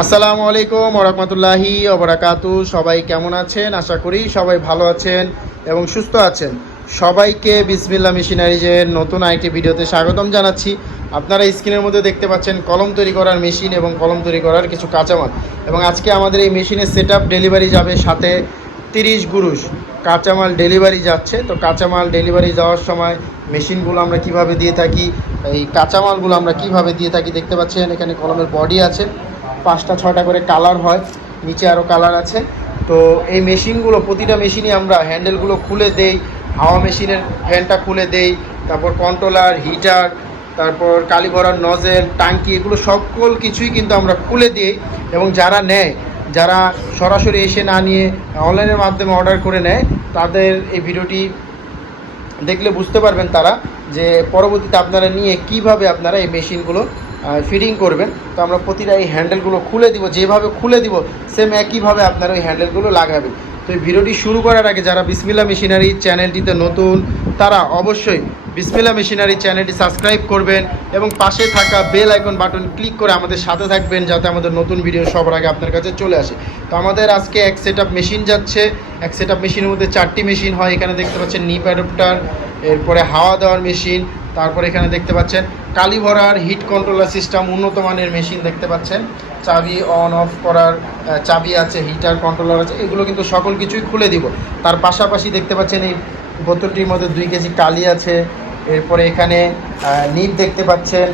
আসসালামু আলাইকুম ওরহমতুল্লাহি ওবরাকাতু সবাই কেমন আছেন? আশা করি সবাই ভালো আছেন এবং সুস্থ আছেন। সবাইকে বিসমিল্লা মেশিনারিজের নতুন আরেকটি ভিডিওতে স্বাগতম জানাচ্ছি। আপনারা স্ক্রিনের মধ্যে দেখতে পাচ্ছেন কলম তৈরি করার মেশিন এবং কলম তৈরি করার কিছু কাঁচামাল। এবং আজকে আমাদের এই মেশিনের সেট ডেলিভারি যাবে সাথে তিরিশ গুরুষ কাঁচামাল ডেলিভারি যাচ্ছে। তো কাঁচামাল ডেলিভারি যাওয়ার সময় মেশিনগুলো আমরা কীভাবে দিয়ে থাকি, এই কাঁচামালগুলো আমরা কীভাবে দিয়ে থাকি দেখতে পাচ্ছেন, এখানে কলমের বডি আছে। পাঁচটা, ছয়টা করে কালার হয়। নিচে আরও কালার আছে। তো এই মেশিনগুলো, প্রতিটা মেশিনই আমরা হ্যান্ডেলগুলো খুলে দেই, হাওয়া মেশিনের ফ্যানটা খুলে দেই, তারপর কন্ট্রোলার হিটার তারপর কালি ভরার নজেল টাঙ্কি এগুলো সকল কিছুই কিন্তু আমরা খুলে দিই এবং যারা নেয়, যারা সরাসরি এসে না নিয়ে অনলাইনের মাধ্যমে অর্ডার করে নেয়, তাদের এই ভিডিওটি দেখলে বুঝতে পারবেন তারা যে পরবর্তীতে আপনারা নিয়ে কীভাবে আপনারা এই মেশিনগুলো ফিটিং করবেন। তো আমরা প্রতিটা এই হ্যান্ডেলগুলো খুলে দিব, যেভাবে খুলে দিব সেম একইভাবে আপনারা ওই হ্যান্ডেলগুলো লাগাবেন। তো এই ভিডিওটি শুরু করার আগে যারা বিসমিল্লা মেশিনারি চ্যানেলটিতে নতুন, তারা অবশ্যই বিসমিল্লা মেশিনারি চ্যানেলটি সাবস্ক্রাইব করবেন এবং পাশে থাকা বেল আইকন বাটন ক্লিক করে আমাদের সাথে থাকবেন যাতে আমাদের নতুন ভিডিও সবার আগে আপনার কাছে চলে আসে। তো আমাদের আজকে এক সেট মেশিন যাচ্ছে। এক সেট মেশিনের মধ্যে চারটি মেশিন হয়। এখানে দেখতে পাচ্ছেন নিপ অ্যাডপ্টার এরপরে হাওয়া দেওয়ার মেশিন তারপর এখানে দেখতে পাচ্ছেন কালি ভরার হিট কন্ট্রোলার সিস্টেম, উন্নত মানের মেশিন দেখতে পাচ্ছেন। চাবি অন অফ করার চাবি আছে হিটার কন্ট্রোলার আছে, এগুলো কিন্তু সকল কিছুই খুলে দিব। তার পাশাপাশি দেখতে পাচ্ছেন এই বোতলটির মধ্যে দুই কেজি কালি আছে। এরপরে এখানে নিপ দেখতে পাচ্ছেন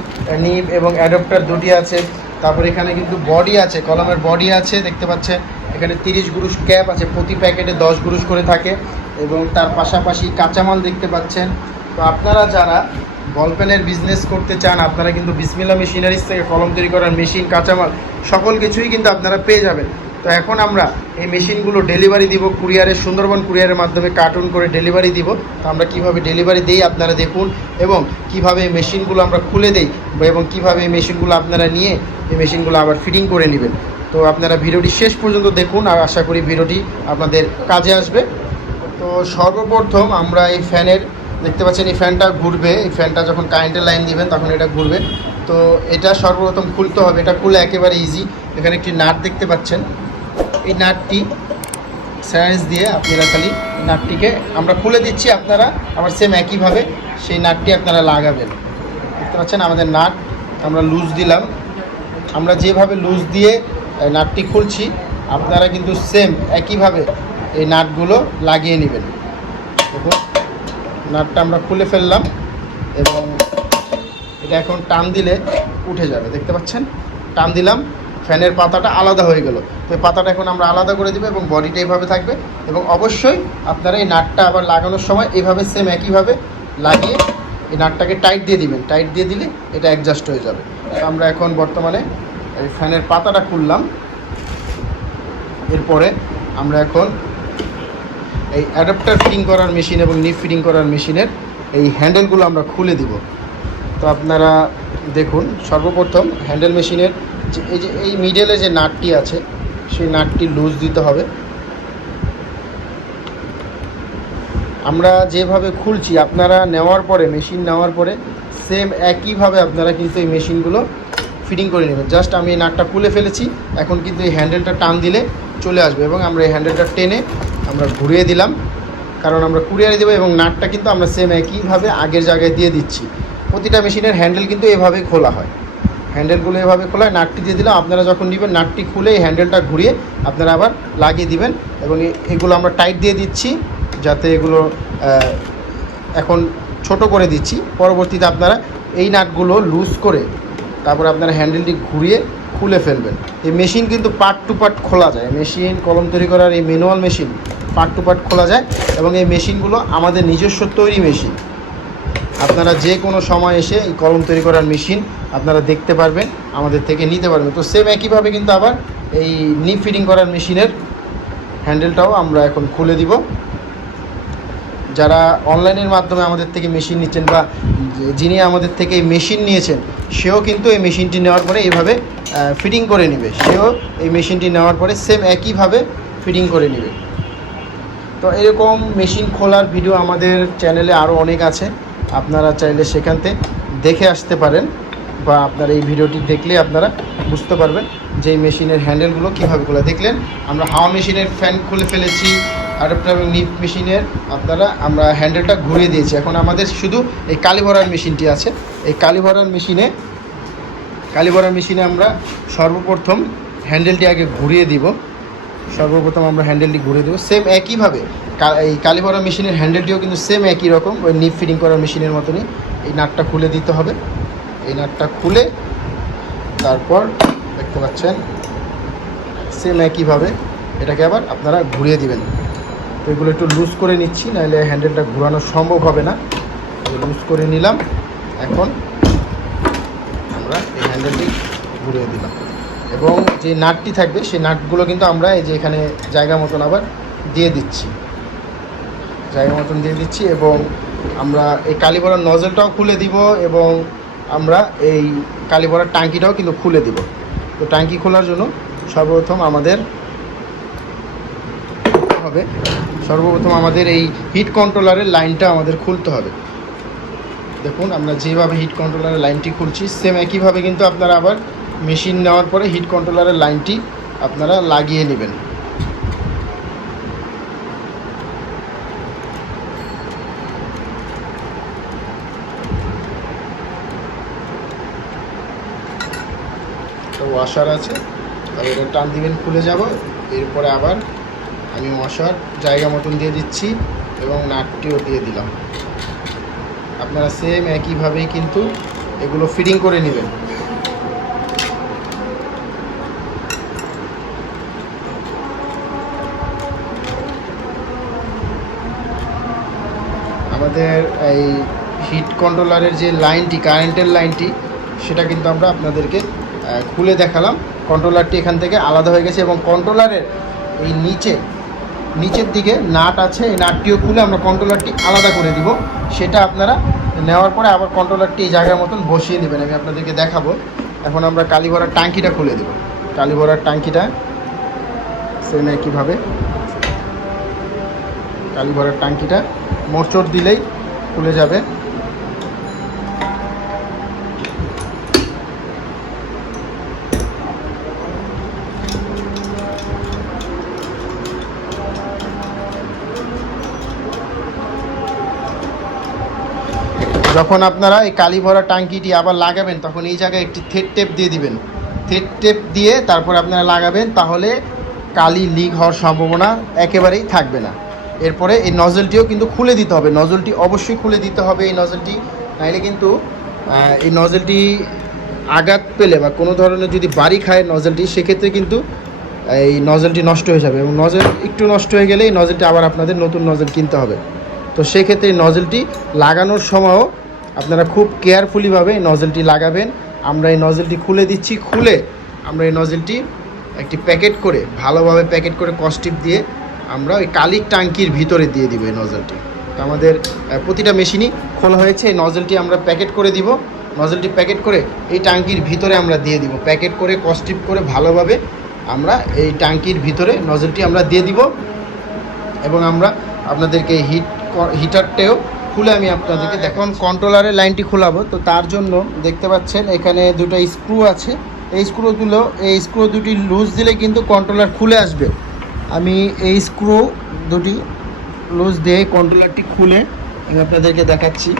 নিপ এবং অ্যাডপ্টার দুটি আছে। তারপর এখানে কিন্তু বডি আছে, কলমের বডি আছে, দেখতে পাচ্ছেন। এখানে তিরিশ গুরুষ ক্যাপ আছে, প্রতি প্যাকেটে দশ গুরুষ করে থাকে। এবং তার পাশাপাশি কাঁচামাল দেখতে পাচ্ছেন। তো আপনারা যারা বল পেনের বিজনেস করতে চান, আপনারা কিন্তু বিসমিল্লা মেশিনারিজ থেকে কলম তৈরি করার মেশিন কাঁচামাল, সকল কিছুই কিন্তু আপনারা পেয়ে যাবেন। তো এখন আমরা এই মেশিনগুলো ডেলিভারি দিব কুরিয়ারের সুন্দরবন কুরিয়ারের মাধ্যমে কার্টুন করে ডেলিভারি দিব। তো আমরা কীভাবে ডেলিভারি দেই আপনারা দেখুন, এবং কীভাবে এই মেশিনগুলো আমরা খুলে দেই, এবং কীভাবে এই মেশিনগুলো আপনারা নিয়ে এই মেশিনগুলো আবার ফিটিং করে নেবেন। তো আপনারা ভিডিওটি শেষ পর্যন্ত দেখুন, আর আশা করি ভিডিওটি আপনাদের কাজে আসবে। তো সর্বপ্রথম আমরা এই ফ্যানের দেখতে পাচ্ছেন, এই ফ্যানটা ঘুরবে। এই ফ্যানটা যখন কারেন্টের লাইন দিবেন, তখন এটা ঘুরবে। তো এটা সর্বপ্রথম খুলতে হবে। এটা খুলে একেবারে ইজি এখানে একটি নাট দেখতে পাচ্ছেন। এই নাটটি স্যারেন্স দিয়ে আপনারা খালি নাটটিকে, আমরা খুলে দিচ্ছি আপনারা, আবার সেম একইভাবে সেই নাটটি আপনারা লাগাবেন। দেখতে পাচ্ছেন, আমাদের নাট আমরা লুজ দিলাম। আমরা যেভাবে লুজ দিয়ে নাটটি খুলছি, আপনারা কিন্তু সেম একইভাবে এই নাটগুলো লাগিয়ে নেবেন। দেখুন। নাটটা আমরা খুলে ফেললাম এবং এটা এখন টান দিলে উঠে যাবে, দেখতে পাচ্ছেন? টান দিলাম, ফ্যানের পাতাটা আলাদা হয়ে গেল। তো এই পাতাটা এখন আমরা আলাদা করে দেবো এবং বডিটা এইভাবে থাকবে এবং অবশ্যই আপনারা এই নাটটা আবার লাগানোর সময় এইভাবে সেম একইভাবে লাগিয়ে এই নাটটাকে টাইট দিয়ে দিবেন। টাইট দিয়ে দিলে এটা অ্যাডজাস্ট হয়ে যাবে। আমরা এখন বর্তমানে এই ফ্যানের পাতাটা খুললাম। এরপরে আমরা এখন এই অ্যাডাপ্টার ফিটিং করার মেশিন এবং নিপ ফিটিং করার মেশিনের এই হ্যান্ডেলগুলো আমরা খুলে দিব। তো আপনারা দেখুন, সর্বপ্রথম হ্যান্ডেল মেশিনের যে, এই যে, এই মিডেলে যে নাটটি আছে, সেই নাটটি লুজ দিতে হবে। আমরা যেভাবে খুলছি, আপনারা নেওয়ার পরে মেশিন নেওয়ার পরে সেম একইভাবে আপনারা কিন্তু এই মেশিনগুলো ফিটিং করে নেবেন। জাস্ট আমি এই নাটটা খুলে ফেলেছি, এখন কিন্তু এই হ্যান্ডেলটা টান দিলে চলে আসবে এবং আমরা এই হ্যান্ডেলটা টেনে আমরা ঘুরিয়ে দিলাম, কারণ আমরা কুরিয়ারে দেবো এবং নাটটা কিন্তু আমরা সেম একইভাবে আগের জায়গায় দিয়ে দিচ্ছি। প্রতিটা মেশিনের হ্যান্ডেল কিন্তু এভাবেই খোলা হয়। হ্যান্ডেলগুলো এভাবে খোলা নাটটি দিয়ে দিলাম, আপনারা যখন নেবেন নাটটি খুলে এই হ্যান্ডেলটা ঘুরিয়ে আপনারা আবার লাগিয়ে দিবেন এবং এগুলো আমরা টাইট দিয়ে দিচ্ছি, যাতে এগুলো এখন ছোট করে দিচ্ছি। পরবর্তীতে আপনারা এই নাটগুলো লুজ করে তারপর আপনারা হ্যান্ডেলটি ঘুরিয়ে খুলে ফেলবেন। এই মেশিন কিন্তু পার্ট টু পার্ট খোলা যায়। মেশিন কলম তৈরি করার এই manual machine part two part খোলা যায় এবং এই মেশিনগুলো আমাদের নিজস্ব তৈরি মেশিন। আপনারা যে কোনো সময় এসে এই কলম তৈরি করার মেশিন আপনারা দেখতে পারবেন, আমাদের থেকে নিতে পারবেন। তো সেম একইভাবে কিন্তু আবার এই নিপ ফিটিং করার মেশিনের হ্যান্ডেলটাও আমরা এখন খুলে দিব। যারা অনলাইনের মাধ্যমে আমাদের থেকে মেশিন নিচ্ছেন বা যিনি আমাদের থেকে এই মেশিন নিয়েছেন, সেও কিন্তু এই মেশিনটি নেওয়ার পরে এইভাবে ফিটিং করে নেবে। সেও এই মেশিনটি নেওয়ার পরে সেম একইভাবে ফিটিং করে নেবে। তো এরকম মেশিন খোলার ভিডিও আমাদের চ্যানেলে আরও অনেক আছে। আপনারা চাইলে সেখান থেকে দেখে আসতে পারেন বা আপনারা এই ভিডিওটি দেখলে আপনারা বুঝতে পারবেন যে এই মেশিনের হ্যান্ডেলগুলো কীভাবে খোলা। দেখলেন, আমরা হাওয়া মেশিনের ফ্যান খুলে ফেলেছি, আর নিপ মেশিনের আপনারা, আমরা হ্যান্ডেলটা ঘুরিয়ে দিয়েছি। এখন আমাদের শুধু এই কালি ভরার মেশিনটি আছে। এই কালি ভরার মেশিনে কালি ভরার মেশিনে আমরা সর্বপ্রথম হ্যান্ডেলটি আগে ঘুরিয়ে দিব। সর্বপ্রথম আমরা হ্যান্ডেলটি ঘুরিয়ে দেবো। সেম একইভাবে এই কালি ভরা মেশিনের হ্যান্ডেলটিও কিন্তু সেম একই রকম, ওই নিপ ফিটিং করার মেশিনের মতনই। এই নাটটা খুলে দিতে হবে। এই নাটটা খুলে তারপর দেখতে পাচ্ছেন সেম একইভাবে এটাকে আবার আপনারা ঘুরিয়ে দিবেন। তো এগুলো একটু লুজ করে নিচ্ছি, নাহলে হ্যান্ডেলটা ঘোরানো সম্ভব হবে না। লুজ করে নিলাম, এখন আমরা এই হ্যান্ডেলটি ঘুরিয়ে দিলাম। এবং যে নাটটি থাকবে, সেই নাটগুলো কিন্তু আমরা এই যে এখানে জায়গা মতন আবার দিয়ে দিচ্ছি। জায়গা মতন দিয়ে দিচ্ছি এবং আমরা এই কালীবড়ার নজলটাও খুলে দিব এবং আমরা এই কালীবড়ার টাঙ্কিটাও কিন্তু খুলে দিব। তো টাঙ্কি খোলার জন্য সর্বপ্রথম আমাদের হবে, সর্বপ্রথম আমাদের এই হিট কন্ট্রোলারের লাইনটা আমাদের খুলতে হবে। দেখুন, আমরা যেভাবে হিট কন্ট্রোলারের লাইনটি খুলছি সেম একইভাবে কিন্তু আপনারা আবার মেশিন নেওয়ার পরে হিট কন্ট্রোলারের লাইনটি আপনারা লাগিয়ে নেবেন। ওয়াশার আছে তাহলে এটা টান দিবেন, খুলে যাব। এরপরে আবার আমি ওয়াশার জায়গা মতন দিয়ে দিচ্ছি এবং নাটটিও দিয়ে দিলাম। আপনারা সেম একইভাবেই কিন্তু এগুলো ফিটিং করে নেবেন। আমাদের এই হিট কন্ট্রোলারের যে লাইনটি কারেন্টের লাইনটি সেটা কিন্তু আমরা আপনাদেরকে খুলে দেখালাম। কন্ট্রোলারটি এখান থেকে আলাদা হয়ে গেছে এবং কন্ট্রোলারের এই নিচে, নিচের দিকে নাট আছে, এই নাটটিও খুলে আমরা কন্ট্রোলারটি আলাদা করে দিব। সেটা আপনারা নেওয়ার পরে আবার কন্ট্রোলারটি এই জায়গার মতন বসিয়ে দেবেন আমি আপনাদেরকে দেখাবো। এখন আমরা কালীভরার টাঙ্কিটা খুলে দেব। কালীভরার টাঙ্কিটা, সেম একইভাবে। কালীভরার টাঙ্কিটা মোচড় দিলেই খুলে যাবে। যখন আপনারা এই কালি ভরা টাঙ্কিটি আবার লাগাবেন, তখন এই জায়গায় একটি থেট টেপ দিয়ে দিবেন। থেট টেপ দিয়ে তারপর আপনারা লাগাবেন, তাহলে কালি লিক হওয়ার সম্ভাবনা একেবারেই থাকবে না। এরপরে এই নজলটিও কিন্তু খুলে দিতে হবে। নজলটি অবশ্যই খুলে দিতে হবে এই নজলটি। নাইলে কিন্তু এই নজলটি আঘাত পেলে বা কোনো ধরনের যদি বাড়ি খায় নজলটি, সেক্ষেত্রে কিন্তু এই নজলটি নষ্ট হয়ে যাবে এবং নজল একটু নষ্ট হয়ে গেলে এই নজলটি আবার আপনাদের নতুন নজল কিনতে হবে। তো সেক্ষেত্রে এই নজলটি লাগানোর সময়ও আপনারা খুব কেয়ারফুলিভাবে এই নজলটি লাগাবেন। আমরা এই নজলটি খুলে দিচ্ছি, খুলে আমরা এই নজলটি একটি প্যাকেট করে ভালোভাবে প্যাকেট করে কস্টিপ দিয়ে আমরা ওই কালির টাঙ্কির ভিতরে দিয়ে দিব এই নজলটি তো আমাদের প্রতিটা মেশিনই খোলা হয়েছে এই নজলটি আমরা প্যাকেট করে দিব। নজলটি প্যাকেট করে এই টাঙ্কির ভিতরে আমরা দিয়ে দিব। প্যাকেট করে কস্টিপ করে ভালোভাবে আমরা এই টাঙ্কির ভিতরে নজলটি আমরা দিয়ে দিব। এবং আমরা আপনাদেরকে হিট হিটারটাও খুলে আমি আপনাদেরকে এখন কন্ট্রোলারের লাইনটি খোলাবো। তো তার জন্য দেখতে পাচ্ছেন এখানে দুটো স্ক্রু আছে। এই স্ক্রুগুলো এই স্ক্রু দুটি লুজ দিলে কিন্তু কন্ট্রোলার খুলে আসবে। আমি এই স্ক্রু দুটি লুজ দিয়ে কন্ট্রোলারটি খুলে আমি আপনাদেরকে দেখাচ্ছি।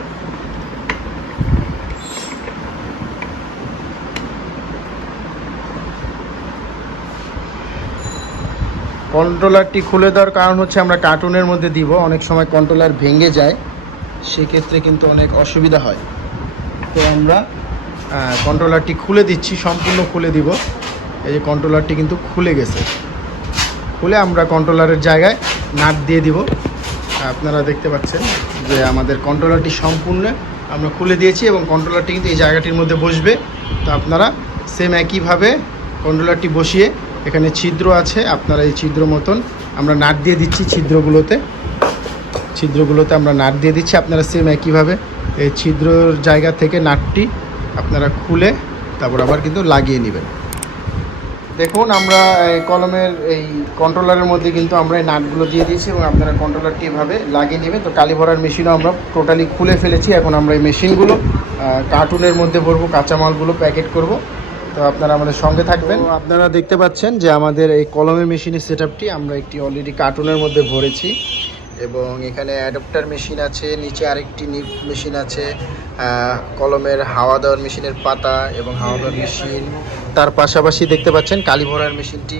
কন্ট্রোলারটি খুলে দেওয়ার কারণ হচ্ছে আমরা কার্টুনের মধ্যে দিব, অনেক সময় কন্ট্রোলার ভেঙে যায়, সেক্ষেত্রে কিন্তু অনেক অসুবিধা হয়। তো আমরা কন্ট্রোলারটি খুলে দিচ্ছি, সম্পূর্ণ খুলে দিব। এই যে কন্ট্রোলারটি কিন্তু খুলে গেছে। খুলে আমরা কন্ট্রোলারের জায়গায় নাট দিয়ে দিব। আপনারা দেখতে পাচ্ছেন যে আমাদের কন্ট্রোলারটি সম্পূর্ণ আমরা খুলে দিয়েছি এবং কন্ট্রোলারটি কিন্তু এই জায়গাটির মধ্যে বসবে। তো আপনারা সেম একইভাবে কন্ট্রোলারটি বসিয়ে এখানে ছিদ্র আছে, আপনারা এই ছিদ্র মতন আমরা নাট দিয়ে দিচ্ছি ছিদ্রগুলোতে। ছিদ্রগুলোতে আমরা নাট দিয়ে দিচ্ছি, আপনারা সেম একইভাবে এই ছিদ্রর জায়গা থেকে নাটটি আপনারা খুলে তারপর আবার কিন্তু লাগিয়ে নেবেন। দেখুন, আমরা কলমের, এই কন্ট্রোলারের মধ্যে কিন্তু আমরা এই নাটগুলো দিয়ে দিয়েছি এবং আপনারা কন্ট্রোলারটি এভাবে লাগিয়ে নেবেন। তো কালি ভরার মেশিনও আমরা টোটালি খুলে ফেলেছি। এখন আমরা এই মেশিনগুলো কার্টুনের মধ্যে ভরবো, কাঁচামালগুলো প্যাকেট করব। তো আপনারা আমাদের সঙ্গে থাকবেন। আপনারা দেখতে পাচ্ছেন যে আমাদের এই কলমের মেশিনের সেট আমরা একটি অলরেডি কার্টুনের মধ্যে ভরেছি এবং এখানে অ্যাডাপ্টার মেশিন আছে, নিচে আরেকটি নিপ মেশিন আছে কলমের হাওয়া দেওয়ার মেশিনের পাতা এবং হাওয়া দেওয়ার মেশিন তার পাশাপাশি দেখতে পাচ্ছেন কালি ভরার মেশিনটি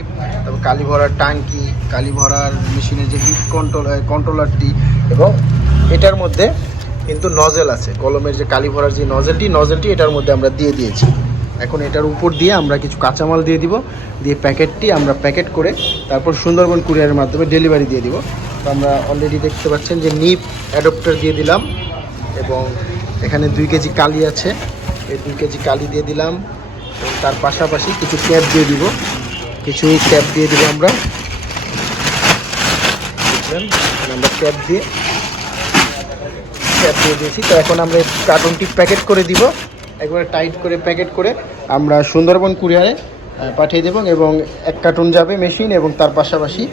এবং কালি ভরার টাঙ্কি কালি ভরার মেশিনের যে হিট কন্ট্রোল কন্ট্রোলারটি এবং এটার মধ্যে কিন্তু নজেল আছে। কলমের যে কালি ভরার যে নজেলটি নজেলটি এটার মধ্যে আমরা দিয়ে দিয়েছি। এখন এটার উপর দিয়ে আমরা কিছু কাঁচামাল দিয়ে দিব। দিয়ে প্যাকেটটি আমরা প্যাকেট করে তারপর সুন্দরবন কুরিয়ারের মাধ্যমে ডেলিভারি দিয়ে দিব। তো আমরা অলরেডি দেখতে পাচ্ছেন যে নিপ অ্যাডপ্টার দিয়ে দিলাম এবং এখানে দুই কেজি কালি আছে। এই দুই কেজি কালি দিয়ে দিলাম। তার পাশাপাশি কিছু ক্যাপ দিয়ে দিব। কিছু ক্যাপ দিয়ে দিব আমরা। আমরা ক্যাপ দিয়ে ক্যাপ দিয়ে দিয়েছি। তো এখন আমরা কার্টুনটি প্যাকেট করে দিব। একবারে টাইট করে প্যাকেট করে আমরা সুন্দরবন কুরিয়ারে পাঠিয়ে দেব এবং এক কার্টুন যাবে মেশিন এবং তার পাশাপাশি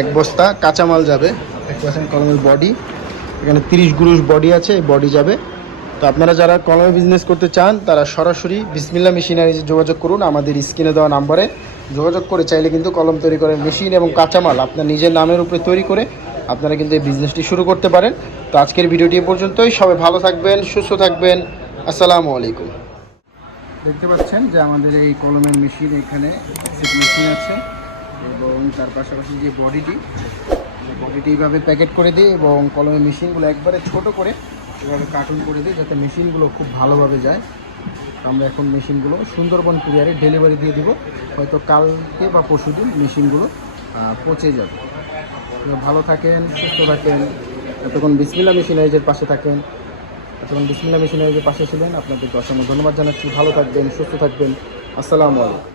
এক বস্তা কাঁচামাল যাবে। এক পার্সেন্ট কলমের বডি এখানে তিরিশ গুরুষ বডি আছে, এই বডি যাবে। তো আপনারা যারা কলমে বিজনেস করতে চান, তারা সরাসরি বিসমিল্লা মেশিনারিজে যোগাযোগ করুন আমাদের স্ক্রিনে দেওয়া নাম্বারে। যোগাযোগ করে চাইলে কিন্তু কলম তৈরি করার মেশিন এবং কাঁচামাল আপনার নিজের নামের উপরে তৈরি করে আপনারা কিন্তু এই বিজনেসটি শুরু করতে পারেন। তো আজকের ভিডিওটি পর্যন্তই। সবাই ভালো থাকবেন, সুস্থ থাকবেন। আসসালামু আলাইকুম। দেখতে পাচ্ছেন যে আমাদের এই কলমের মেশিন এখানে মেশিন আছে এবং তার পাশাপাশি যে বডিটি বডিটি এইভাবে প্যাকেট করে দিই এবং কলমের মেশিনগুলো একবারে ছোট করে এভাবে কার্টুন করে দিই যাতে মেশিনগুলো খুব ভালোভাবে যায়। তো আমরা এখন মেশিনগুলো সুন্দরবন কুরিয়ারে ডেলিভারি দিয়ে দিব। হয়তো কালকে বা পরশুদিন মেশিনগুলো আহ, পৌঁছে যাবে। ভালো থাকেন সুস্থ থাকেন। এতক্ষণ বিসমিল্লা মেশিনারিজের পাশে থাকেন। এতক্ষণ বিসমিল্লা মেশিনারিজের পাশে ছিলেন। আপনাদেরকে অসংখ্য ধন্যবাদ জানাচ্ছি। ভালো থাকবেন সুস্থ থাকবেন। আসসালামু আলাইকুম।